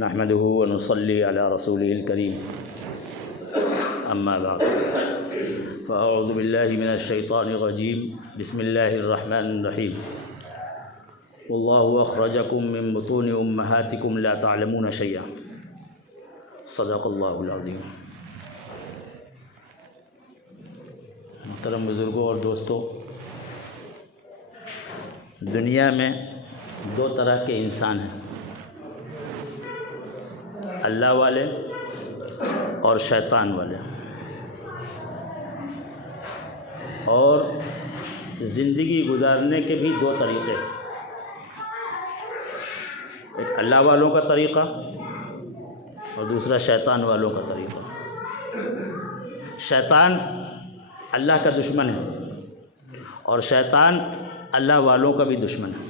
نحمده ونصلي على رسوله الكريم اما بعد فاعوذ بالله من الشيطان الرجيم بسم الله الرحمن الرحيم والله اخرجكم من بطون امهاتكم لا تعلمون شيئا صدق الله العظيم۔ محترم بزرگوں اور دوستوں، دنیا میں دو طرح کے انسان ہیں، اللہ والے اور شیطان والے، اور زندگی گزارنے کے بھی دو طریقے، ایک اللہ والوں کا طریقہ اور دوسرا شیطان والوں کا طریقہ۔ شیطان اللہ کا دشمن ہے اور شیطان اللہ والوں کا بھی دشمن ہے۔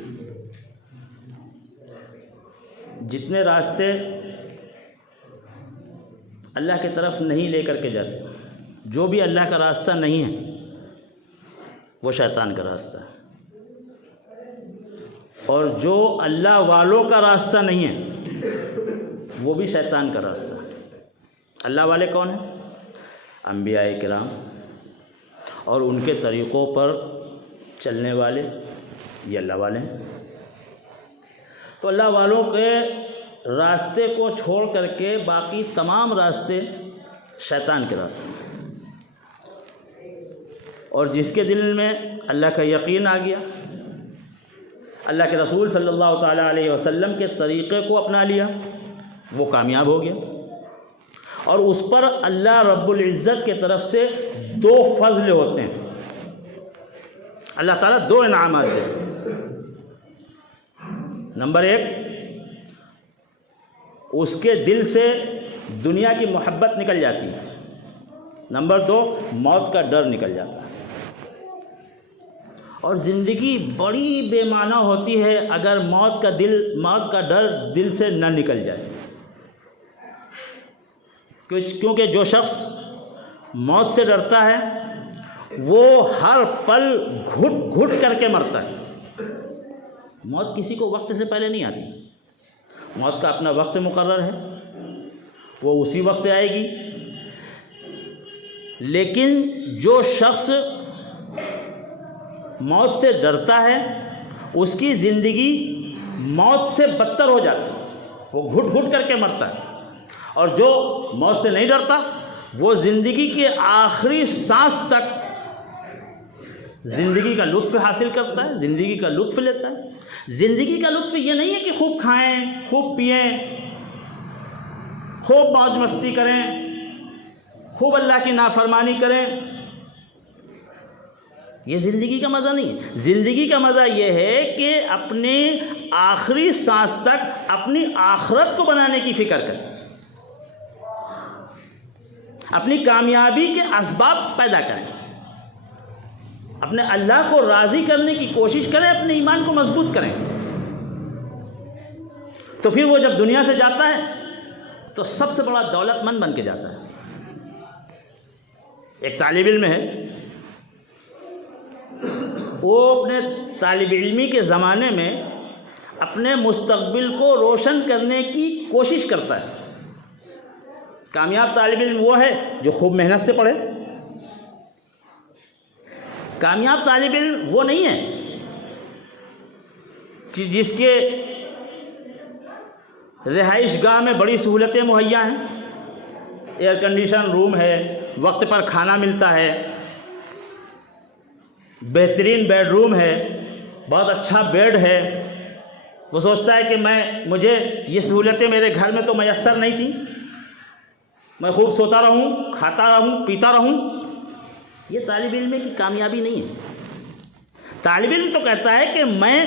جتنے راستے اللہ کی طرف نہیں لے کر کے جاتے، جو بھی اللہ کا راستہ نہیں ہے وہ شیطان کا راستہ ہے، اور جو اللہ والوں کا راستہ نہیں ہے وہ بھی شیطان کا راستہ ہے۔ اللہ والے کون ہیں؟ انبیاء کرام اور ان کے طریقوں پر چلنے والے، یہ اللہ والے ہیں۔ تو اللہ والوں کے راستے کو چھوڑ کر کے باقی تمام راستے شیطان کے راستے ہیں، اور جس کے دل میں اللہ کا یقین آ گیا، اللہ کے رسول صلی اللہ تعالیٰ علیہ وسلم کے طریقے کو اپنا لیا، وہ کامیاب ہو گیا، اور اس پر اللہ رب العزت کے طرف سے دو فضل ہوتے ہیں۔ اللہ تعالیٰ دو انعامات دے، نمبر ایک، اس کے دل سے دنیا کی محبت نکل جاتی ہے، نمبر دو، موت کا ڈر نکل جاتا ہے۔ اور زندگی بڑی بے معنی ہوتی ہے اگر موت کا ڈر دل سے نہ نکل جائے، کیونکہ جو شخص موت سے ڈرتا ہے وہ ہر پل گھٹ گھٹ کر کے مرتا ہے۔ موت کسی کو وقت سے پہلے نہیں آتی، موت کا اپنا وقت مقرر ہے، وہ اسی وقت آئے گی۔ لیکن جو شخص موت سے ڈرتا ہے اس کی زندگی موت سے بدتر ہو جاتی ہے، وہ گھٹ گھٹ کر کے مرتا ہے، اور جو موت سے نہیں ڈرتا وہ زندگی کے آخری سانس تک زندگی کا لطف حاصل کرتا ہے، زندگی کا لطف لیتا ہے۔ زندگی کا لطف یہ نہیں ہے کہ خوب کھائیں، خوب پئیں، خوب موج مستی کریں، خوب اللہ کی نافرمانی کریں، یہ زندگی کا مزہ نہیں ہے۔ زندگی کا مزہ یہ ہے کہ اپنے آخری سانس تک اپنی آخرت کو بنانے کی فکر کریں، اپنی کامیابی کے اسباب پیدا کریں، اپنے اللہ کو راضی کرنے کی کوشش کریں، اپنے ایمان کو مضبوط کریں۔ تو پھر وہ جب دنیا سے جاتا ہے تو سب سے بڑا دولت مند بن کے جاتا ہے۔ ایک طالب علم ہے، وہ اپنے طالب علمی کے زمانے میں اپنے مستقبل کو روشن کرنے کی کوشش کرتا ہے۔ کامیاب طالب علم وہ ہے جو خوب محنت سے پڑھے۔ کامیاب طالب علم وہ نہیں ہے کہ جس کے رہائش گاہ میں بڑی سہولتیں مہیا ہیں، ایئر کنڈیشن روم ہے، وقت پر کھانا ملتا ہے، بہترین بیڈ روم ہے، بہت اچھا بیڈ ہے۔ وہ سوچتا ہے کہ مجھے یہ سہولتیں میرے گھر میں تو میسر نہیں تھیں، میں خوب سوتا رہوں، کھاتا رہوں، پیتا رہوں۔ یہ طالب علم کی کامیابی نہیں ہے۔ طالب علم تو کہتا ہے کہ میں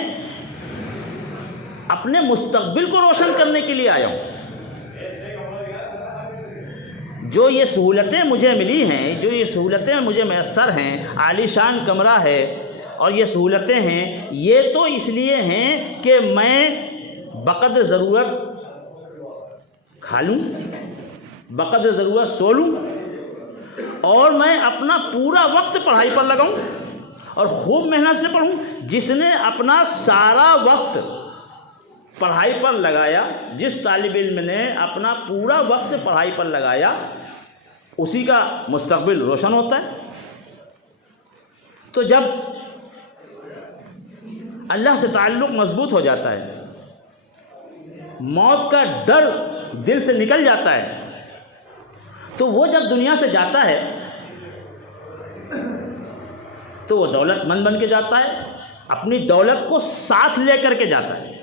اپنے مستقبل کو روشن کرنے کے لیے آیا ہوں۔ جو یہ سہولتیں مجھے ملی ہیں، جو یہ سہولتیں مجھے میسر ہیں، عالی شان کمرہ ہے اور یہ سہولتیں ہیں، یہ تو اس لیے ہیں کہ میں بقدر ضرورت کھا لوں، بقدر ضرورت سو لوں، اور میں اپنا پورا وقت پڑھائی پر لگاؤں اور خوب محنت سے پڑھوں۔ جس نے اپنا سارا وقت پڑھائی پر لگایا، جس طالب علم نے اپنا پورا وقت پڑھائی پر لگایا، اسی کا مستقبل روشن ہوتا ہے۔ تو جب اللہ سے تعلق مضبوط ہو جاتا ہے، موت کا ڈر دل سے نکل جاتا ہے، تو وہ جب دنیا سے جاتا ہے تو وہ دولت مند بن کے جاتا ہے، اپنی دولت کو ساتھ لے کر کے جاتا ہے۔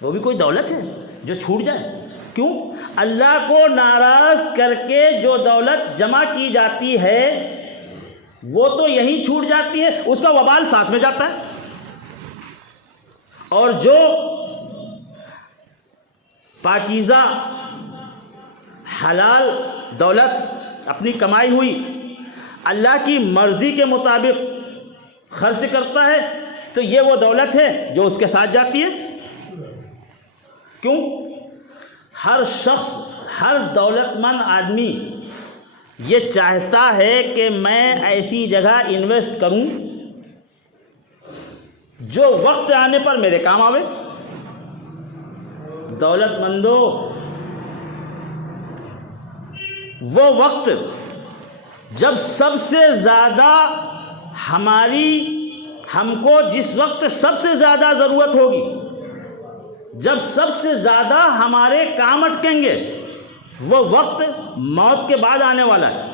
وہ بھی کوئی دولت ہے جو چھوٹ جائے؟ کیوں؟ اللہ کو ناراض کر کے جو دولت جمع کی جاتی ہے وہ تو یہیں چھوٹ جاتی ہے، اس کا وبال ساتھ میں جاتا ہے۔ اور جو پاکیزہ حلال دولت اپنی کمائی ہوئی اللہ کی مرضی کے مطابق خرچ کرتا ہے، تو یہ وہ دولت ہے جو اس کے ساتھ جاتی ہے۔ کیوں؟ ہر شخص، ہر دولت مند آدمی یہ چاہتا ہے کہ میں ایسی جگہ انویسٹ کروں جو وقت آنے پر میرے کام آوے۔ دولت مندو، وہ وقت جب سب سے زیادہ ہم کو جس وقت سب سے زیادہ ضرورت ہوگی، جب سب سے زیادہ ہمارے کام اٹکیں گے، وہ وقت موت کے بعد آنے والا ہے۔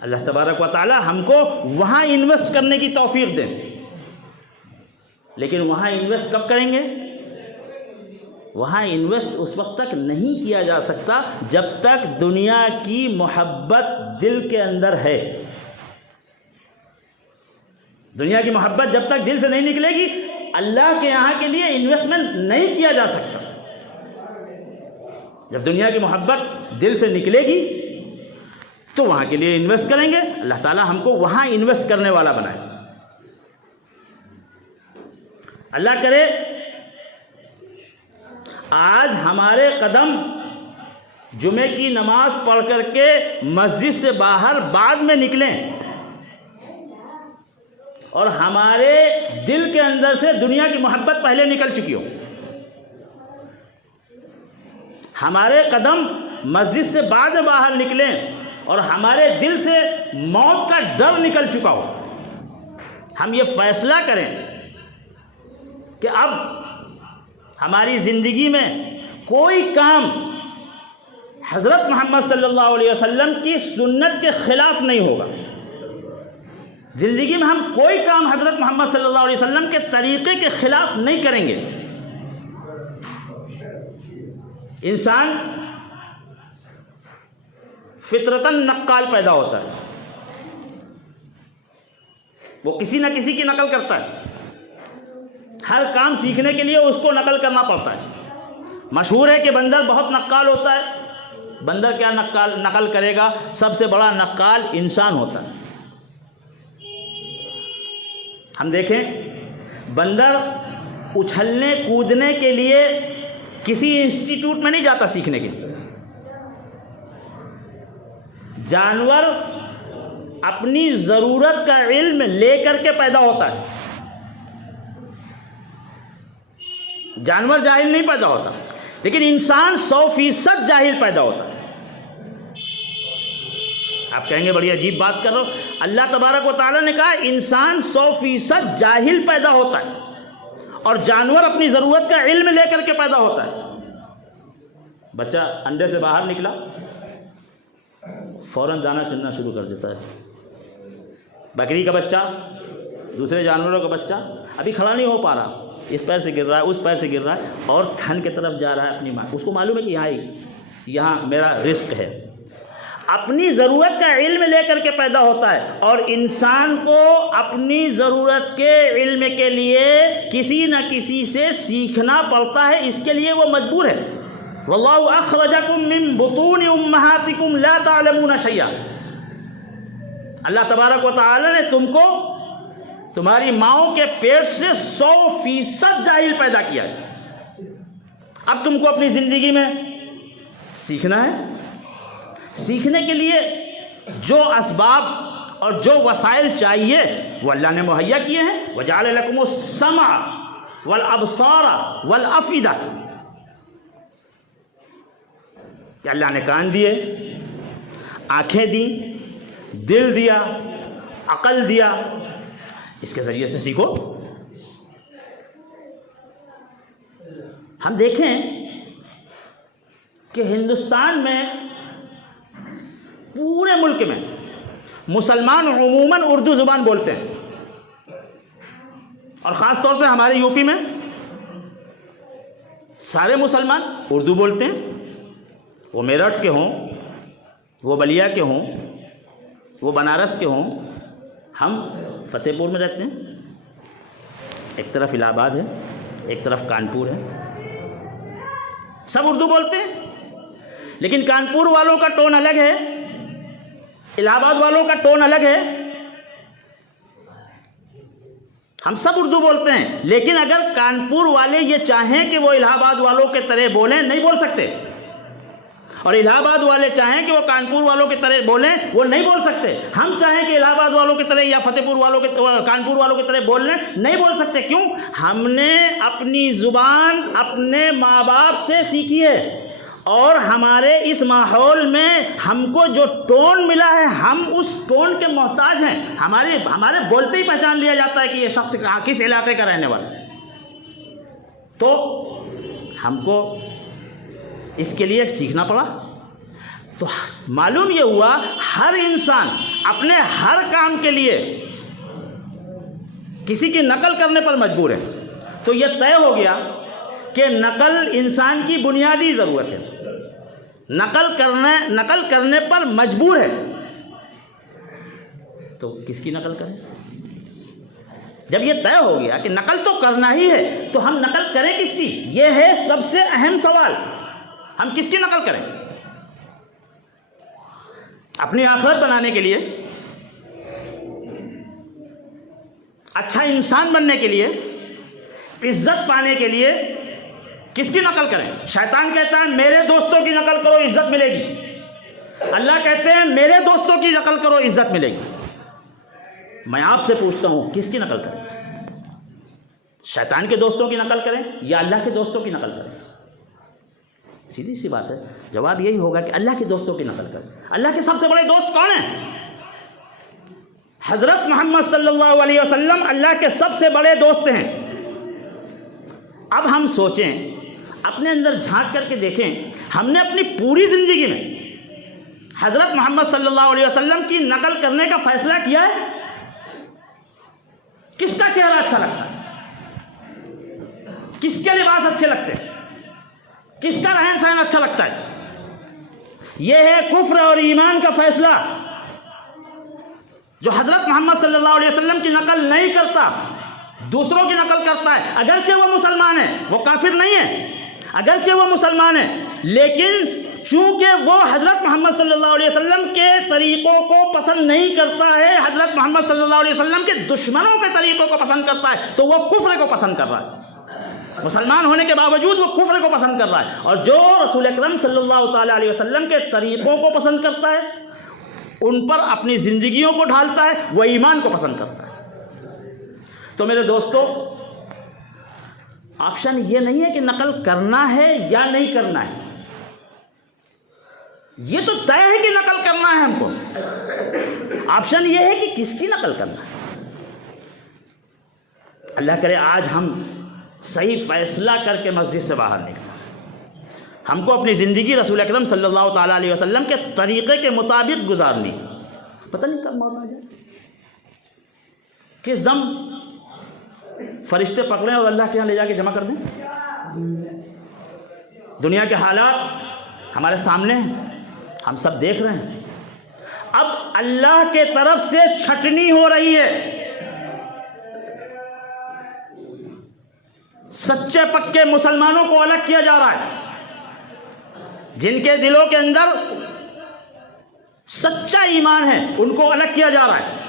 اللہ تبارک و تعالی ہم کو وہاں انویسٹ کرنے کی توفیق دیں، لیکن وہاں انویسٹ کب کریں گے؟ وہاں انویسٹ اس وقت تک نہیں کیا جا سکتا جب تک دنیا کی محبت دل کے اندر ہے۔ دنیا کی محبت جب تک دل سے نہیں نکلے گی، اللہ کے یہاں کے لیے انویسٹمنٹ نہیں کیا جا سکتا۔ جب دنیا کی محبت دل سے نکلے گی تو وہاں کے لیے انویسٹ کریں گے۔ اللہ تعالیٰ ہم کو وہاں انویسٹ کرنے والا بنائے۔ اللہ کرے آج ہمارے قدم جمعے کی نماز پڑھ کر کے مسجد سے باہر بعد میں نکلیں اور ہمارے دل کے اندر سے دنیا کی محبت پہلے نکل چکی ہو۔ ہمارے قدم مسجد سے بعد میں باہر نکلیں اور ہمارے دل سے موت کا ڈر نکل چکا ہو۔ ہم یہ فیصلہ کریں کہ اب ہماری زندگی میں کوئی کام حضرت محمد صلی اللہ علیہ وسلم کی سنت کے خلاف نہیں ہوگا۔ زندگی میں ہم کوئی کام حضرت محمد صلی اللہ علیہ وسلم کے طریقے کے خلاف نہیں کریں گے۔ انسان فطرتاً نقال پیدا ہوتا ہے، وہ کسی نہ کسی کی نقل کرتا ہے۔ ہر کام سیکھنے کے لیے اس کو نقل کرنا پڑتا ہے۔ مشہور ہے کہ بندر بہت نقال ہوتا ہے۔ بندر کیا نقل کرے گا؟ سب سے بڑا نقال انسان ہوتا ہے۔ ہم دیکھیں، بندر اچھلنے کودنے کے لیے کسی انسٹیٹیوٹ میں نہیں جاتا سیکھنے کے لیے۔ جانور اپنی ضرورت کا علم لے کر کے پیدا ہوتا ہے۔ جانور جاہل نہیں پیدا ہوتا، لیکن انسان 100% جاہل پیدا ہوتا ہے۔ آپ کہیں گے بڑی عجیب بات کر رہے ہو۔ اللہ تبارک و تعالیٰ نے کہا انسان 100% جاہل پیدا ہوتا ہے اور جانور اپنی ضرورت کا علم لے کر کے پیدا ہوتا ہے۔ بچہ انڈے سے باہر نکلا، فوراً دانا چننا شروع کر دیتا ہے۔ بکری کا بچہ، دوسرے جانوروں کا بچہ ابھی کھڑا نہیں ہو پا رہا، اس پیر سے گر رہا ہے، اس پیر سے گر رہا ہے اور تھن کی طرف جا رہا ہے اپنی ماں۔ اس کو معلوم ہے کہ یہاں میرا رزق ہے۔ اپنی ضرورت کا علم لے کر کے پیدا ہوتا ہے، اور انسان کو اپنی ضرورت کے علم کے لیے کسی نہ کسی سے سیکھنا پڑتا ہے، اس کے لیے وہ مجبور ہے۔ واللہ اخرجکم من بطون امہاتکم لا تعلمون شیئا۔ اللہ تبارک و تعالی نے تم کو تمہاری ماؤں کے پیٹ سے 100% جاہل پیدا کیا ہے۔ اب تم کو اپنی زندگی میں سیکھنا ہے۔ سیکھنے کے لیے جو اسباب اور جو وسائل چاہیے وہ اللہ نے مہیا کیے ہیں. وَجَعَلَ لَكُمُ السَّمْعَ وَالْأَبْصَارَ وَالْأَفْئِدَةَ, کہ اللہ نے کان دیے, آنکھیں دیں, دل دیا, عقل دیا, اس کے ذریعے سے سیکھو. ہم دیکھیں کہ ہندوستان میں پورے ملک میں مسلمان عموماً اردو زبان بولتے ہیں, اور خاص طور سے ہمارے یو پی میں سارے مسلمان اردو بولتے ہیں. وہ میرٹھ کے ہوں, وہ بلیا کے ہوں, وہ بنارس کے ہوں. ہم فتح پور میں رہتے ہیں, ایک طرف الہ آباد ہے, ایک طرف کانپور ہے, سب اردو بولتے ہیں. لیکن کانپور والوں کا ٹون الگ ہے, الہ آباد والوں کا ٹون الگ ہے. ہم سب اردو بولتے ہیں, لیکن اگر کانپور والے یہ چاہیں کہ وہ الہ آباد والوں کے طرح بولیں, نہیں بول سکتے. اور الہ آباد والے چاہیں کہ وہ کانپور والوں کی طرح بولیں, وہ نہیں بول سکتے. ہم چاہیں کہ الہ آباد والوں کی طرح یا فتح پور والوں کے کانپور والوں کی طرح بول لیں, نہیں بول سکتے. کیوں؟ ہم نے اپنی زبان اپنے ماں باپ سے سیکھی ہے, اور ہمارے اس ماحول میں ہم کو جو ٹون ملا ہے ہم اس ٹون کے محتاج ہیں. ہمارے بولتے ہی پہچان لیا جاتا ہے کہ یہ شخص کس علاقے کا رہنے والا ہے. تو ہم کو اس کے لیے سیکھنا پڑا. تو معلوم یہ ہوا ہر انسان اپنے ہر کام کے لیے کسی کی نقل کرنے پر مجبور ہے. تو یہ طے ہو گیا کہ نقل انسان کی بنیادی ضرورت ہے, نقل کرنے پر مجبور ہے. تو کس کی نقل کریں؟ جب یہ طے ہو گیا کہ نقل تو کرنا ہی ہے, تو ہم نقل کریں کس کی؟ یہ ہے سب سے اہم سوال. ہم کس کی نقل کریں؟ اپنی آخرت بنانے کے لیے, اچھا انسان بننے کے لیے, عزت پانے کے لیے کس کی نقل کریں؟ شیطان کہتا ہے میرے دوستوں کی نقل کرو عزت ملے گی. اللہ کہتے ہیں میرے دوستوں کی نقل کرو عزت ملے گی. میں آپ سے پوچھتا ہوں کس کی نقل کریں؟ شیطان کے دوستوں کی نقل کریں یا اللہ کے دوستوں کی نقل کریں؟ سیدھی سی بات ہے, جواب یہی ہوگا کہ اللہ کے دوستوں کی نقل کریں. اللہ کے سب سے بڑے دوست کون ہیں؟ حضرت محمد صلی اللہ علیہ وسلم اللہ کے سب سے بڑے دوست ہیں. اب ہم سوچیں, اپنے اندر جھانک کر کے دیکھیں, ہم نے اپنی پوری زندگی میں حضرت محمد صلی اللہ علیہ وسلم کی نقل کرنے کا فیصلہ کیا ہے؟ کس کا چہرہ اچھا لگتا ہے؟ کس کے لباس اچھے لگتے ہیں؟ کس کا رہن سہن اچھا لگتا ہے؟ یہ ہے کفر اور ایمان کا فیصلہ. جو حضرت محمد صلی اللہ علیہ وسلم کی نقل نہیں کرتا, دوسروں کی نقل کرتا ہے, اگرچہ وہ مسلمان ہے, وہ کافر نہیں ہے, اگرچہ وہ مسلمان ہے, لیکن چونکہ وہ حضرت محمد صلی اللہ علیہ وسلم کے طریقوں کو پسند نہیں کرتا ہے, حضرت محمد صلی اللہ علیہ وسلم کے دشمنوں کے طریقوں کو پسند کرتا ہے, تو وہ کفر کو پسند کر رہا ہے. مسلمان ہونے کے باوجود وہ کفر کو پسند کر رہا ہے. اور جو رسول اکرم صلی اللہ تعالیٰ علیہ وسلم کے طریقوں کو پسند کرتا ہے, ان پر اپنی زندگیوں کو ڈھالتا ہے, وہ ایمان کو پسند کرتا ہے. تو میرے دوستو, آپشن یہ نہیں ہے کہ نقل کرنا ہے یا نہیں کرنا ہے, یہ تو طے ہے کہ نقل کرنا ہے ہم کو. آپشن یہ ہے کہ کس کی نقل کرنا ہے. اللہ کرے آج ہم صحیح فیصلہ کر کے مسجد سے باہر نکلیں. ہم کو اپنی زندگی رسول اکرم صلی اللہ تعالیٰ علیہ وسلم کے طریقے کے مطابق گزارنی. پتہ نہیں کب موت آ جائے, کس دم فرشتے پکڑیں اور اللہ کے یہاں لے جا کے جمع کر دیں. دنیا کے حالات ہمارے سامنے ہیں, ہم سب دیکھ رہے ہیں. اب اللہ کے طرف سے چھٹنی ہو رہی ہے. سچے پکے مسلمانوں کو الگ کیا جا رہا ہے, جن کے دلوں کے اندر سچا ایمان ہے ان کو الگ کیا جا رہا ہے.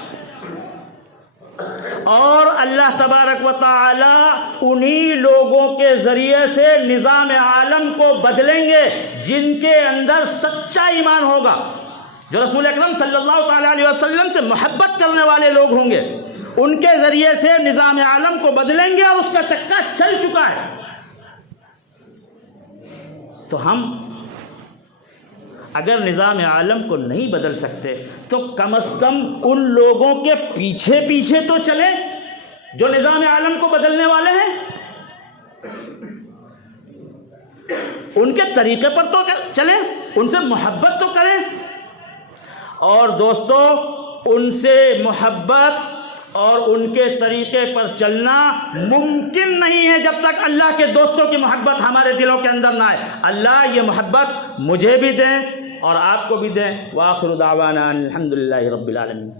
اور اللہ تبارک و تعالی انہی لوگوں کے ذریعے سے نظام عالم کو بدلیں گے جن کے اندر سچا ایمان ہوگا, جو رسول اکرم صلی اللہ تعالیٰ علیہ وسلم سے محبت کرنے والے لوگ ہوں گے، ان کے ذریعے سے نظام عالم کو بدلیں گے، اور اس کا چکا چل چکا ہے۔ تو ہم اگر نظام عالم کو نہیں بدل سکتے تو کم از کم ان لوگوں کے پیچھے پیچھے تو چلیں جو نظام عالم کو بدلنے والے ہیں، ان کے طریقے پر تو چلیں، ان سے محبت تو کریں۔ اور دوستو، ان سے محبت اور ان کے طریقے پر چلنا ممکن نہیں ہے جب تک اللہ کے دوستوں کی محبت ہمارے دلوں کے اندر نہ آئے۔ اللہ یہ محبت مجھے بھی دیں اور آپ کو بھی دیں۔ وآخر دعوانا الحمدللہ رب العالمین۔